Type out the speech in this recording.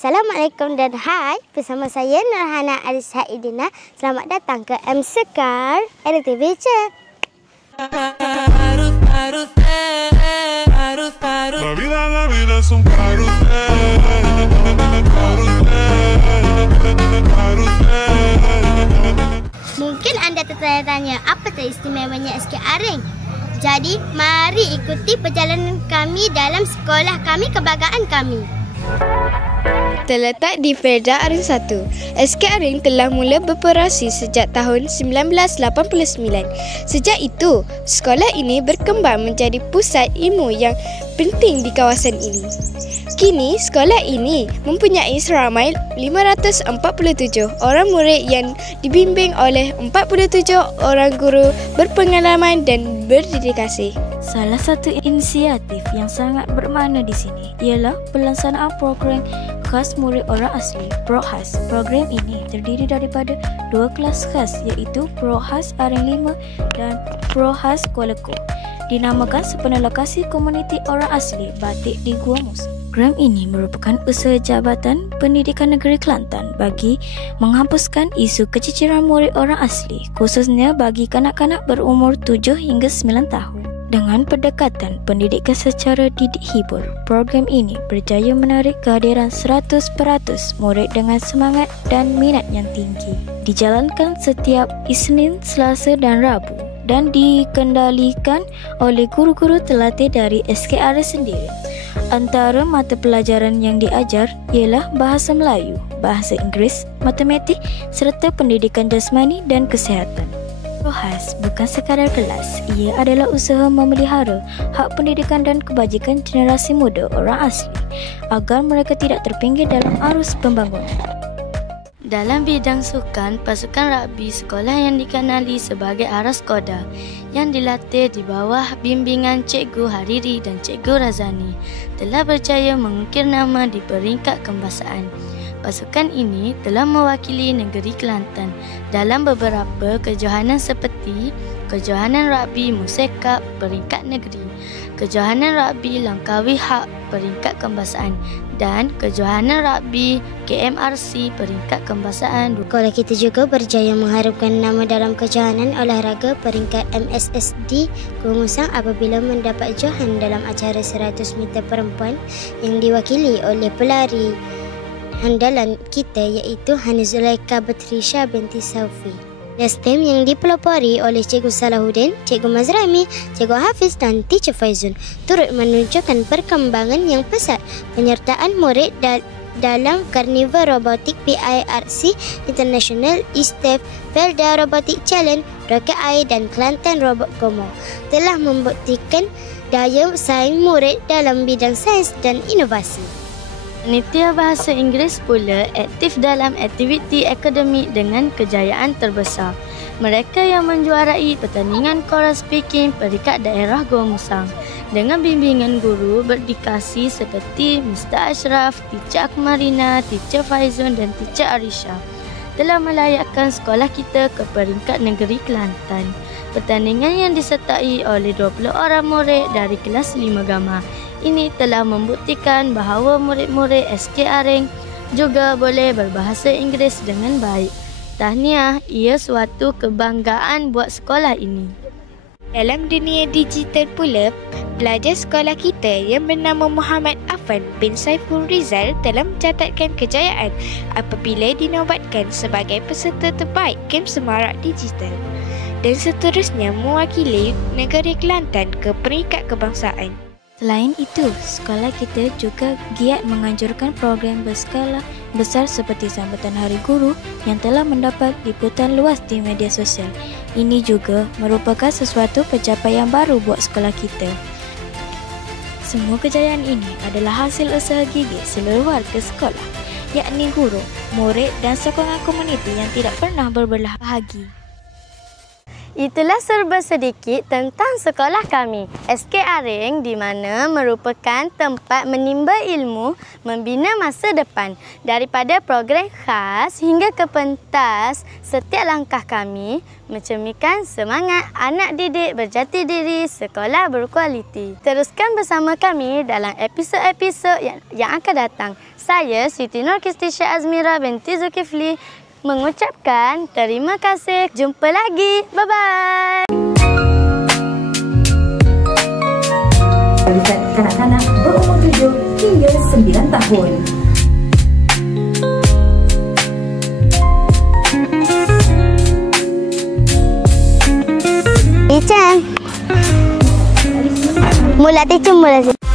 Assalamualaikum dan hai, bersama saya Nurhana Arisaidina. Selamat datang ke M Sekar LTV Check. La vida es un carrusel. Mungkin anda tertanya-tanya, apa istimewanya SK Aring? Jadi, mari ikuti perjalanan kami dalam sekolah kami kebanggaan kami. Terletak di Perda Aring 1, SK Aring telah mula beroperasi sejak tahun 1989. Sejak itu, sekolah ini berkembang menjadi pusat ilmu yang penting di kawasan ini. Kini, sekolah ini mempunyai seramai 547 orang murid yang dibimbing oleh 47 orang guru berpengalaman dan berdedikasi. Salah satu inisiatif yang sangat bermakna di sini ialah pelaksanaan program khas murid orang asli, ProKhas. Program ini terdiri daripada dua kelas khas iaitu ProKhas Aring 5 dan ProKhas Kuala Ko. Dinamakan sempena lokasi komuniti orang asli Batik di Gua Musang. Program ini merupakan usaha Jabatan Pendidikan Negeri Kelantan bagi menghapuskan isu keciciran murid orang asli, khususnya bagi kanak-kanak berumur 7 hingga 9 tahun. Dengan pendekatan pendidikan secara didik hibur, program ini berjaya menarik kehadiran 100% murid dengan semangat dan minat yang tinggi. Dijalankan setiap Isnin, Selasa dan Rabu dan dikendalikan oleh guru-guru terlatih dari SKR sendiri. Antara mata pelajaran yang diajar ialah Bahasa Melayu, Bahasa Inggeris, Matematik serta Pendidikan Jasmani dan Kesihatan. ProKhas bukan sekadar kelas, ia adalah usaha memelihara hak pendidikan dan kebajikan generasi muda orang asli agar mereka tidak terpinggir dalam arus pembangunan. Dalam bidang sukan, pasukan rugby sekolah yang dikenali sebagai Aras Koda yang dilatih di bawah bimbingan Cikgu Hariri dan Cikgu Razani telah berjaya mengukir nama di peringkat kebangsaan. Pasukan ini telah mewakili negeri Kelantan dalam beberapa kejohanan seperti Kejohanan Rugby Musekap peringkat negeri, Kejohanan Rugby Langkawi Hak peringkat kebangsaan dan Kejohanan Rugby KMRC peringkat kebangsaan. Sekolah kita juga berjaya mengharumkan nama dalam kejohanan olahraga peringkat MSSD Gua Musang apabila mendapat johan dalam acara 100 meter perempuan yang diwakili oleh pelari handalan kita iaitu Hana Zulaika Batrisha binti Saufi. Nastim yang dipelopori oleh Cikgu Salahuddin, Cikgu Mazrami, Cikgu Hafiz dan Teacher Faizun turut menunjukkan perkembangan yang pesat penyertaan murid dalam Karnival Robotik PIRC International Istef Perda Robotik Challenge, Roket Air dan Kelantan Robot Gomo telah membuktikan daya saing murid dalam bidang sains dan inovasi. Panitia Bahasa Inggeris pula aktif dalam aktiviti akademik dengan kejayaan terbesar. Mereka yang menjuarai pertandingan choral speaking peringkat daerah Gua Musang dengan bimbingan guru berdikasi seperti Mr. Ashraf, Teacher Akmarina, Teacher Faizun dan Teacher Arisha telah melayakkan sekolah kita ke peringkat negeri Kelantan. Pertandingan yang disertai oleh 20 orang murid dari kelas 5 Gama ini telah membuktikan bahawa murid-murid SK Aring juga boleh berbahasa Inggeris dengan baik. Tahniah, ia suatu kebanggaan buat sekolah ini. Dalam dunia digital pula, pelajar sekolah kita yang bernama Muhammad Afan bin Saiful Rizal telah mencatatkan kejayaan apabila dinobatkan sebagai peserta terbaik kem semarak digital dan seterusnya mewakili negeri Kelantan ke peringkat kebangsaan. Selain itu, sekolah kita juga giat menganjurkan program berskala besar seperti sambutan Hari Guru yang telah mendapat liputan luas di media sosial. Ini juga merupakan sesuatu pencapaian baru buat sekolah kita. Semua kejayaan ini adalah hasil usaha gigih seluruh warga sekolah, yakni guru, murid dan sokongan komuniti yang tidak pernah berbelah bahagi. Itulah serba sedikit tentang sekolah kami, SK Aring, di mana merupakan tempat menimba ilmu, membina masa depan. Daripada program khas hingga ke pentas, setiap langkah kami mencerminkan semangat anak didik berjati diri, sekolah berkualiti. Teruskan bersama kami dalam episod-episod yang akan datang. Saya Siti Nurkistisha Azmira binti Zulkifli mengucapkan terima kasih. Jumpa lagi. Bye-bye. Bagi kanak-kanak berumur 7 hingga 9 tahun. Teacher. Mula teacher mula.